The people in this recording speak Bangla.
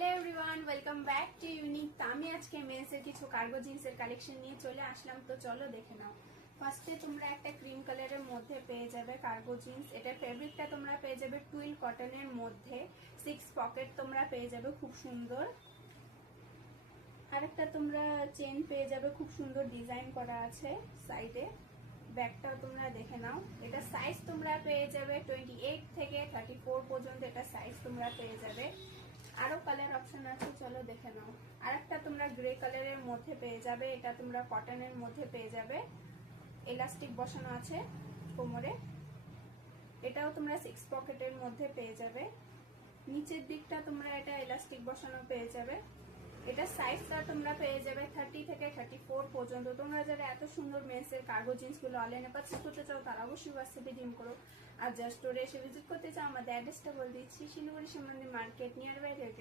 Hello everyone, welcome back to unique. তো আমি আজকে মেন্সের কিছু কার্গো জিন্সের কালেকশন নিয়ে চলে আসলাম। তো চলো দেখে নাও। ফার্স্টে তোমরা একটা ক্রিম কালারের মধ্যে পেয়ে যাবে কার্গো জিন্স। এটার ফেব্রিকটা তোমরা পেয়ে যাবে টুইল কটনের মধ্যে। 6 পকেট তোমরা পেয়ে যাবে, খুব সুন্দর। আরেকটা তোমরা চেন পেয়ে যাবে, খুব সুন্দর ডিজাইন করা আছে সাইডে। ব্যাগটাও তোমরা দেখে নাও। এটা সাইজ তোমরা পেয়ে যাবে 28 থেকে 34 পর্যন্ত এটা সাইজ তোমরা পেয়ে যাবে। আরো কালার অপশন আছে, চলো দেখে নাও। আরেকটা তোমরা গ্রে কালারের মধ্যে পেয়ে যাবে, এটা তোমরা কটনের মধ্যে পেয়ে যাবে। এলাস্টিক বসানো আছে কোমরে। এটাও তোমরা 6 পকেটের মধ্যে পেয়ে যাবে। নিচের দিকটা তোমরা এটা এলাস্টিক বসানো পেয়ে যাবে। এটা সাইজটা তোমরা পেয়ে যাবে 30 থেকে 34 পর্যন্ত। তোমরা যারা এত সুন্দর মেন্সের কার্গো জিন্সগুলো অনলাইনে পারচেজ করতে চাও তারা অবশ্যই হোয়াটসঅ্যাপে ডিএম করো। আর যারা স্টোরে এসে ভিজিট করতে চাও আমাদের অ্যাড্রেসটা বলে দিচ্ছি, শিলিগুড়ি সম্বন্ধে মার্কেট, নিয়ার বাই রেলগেট।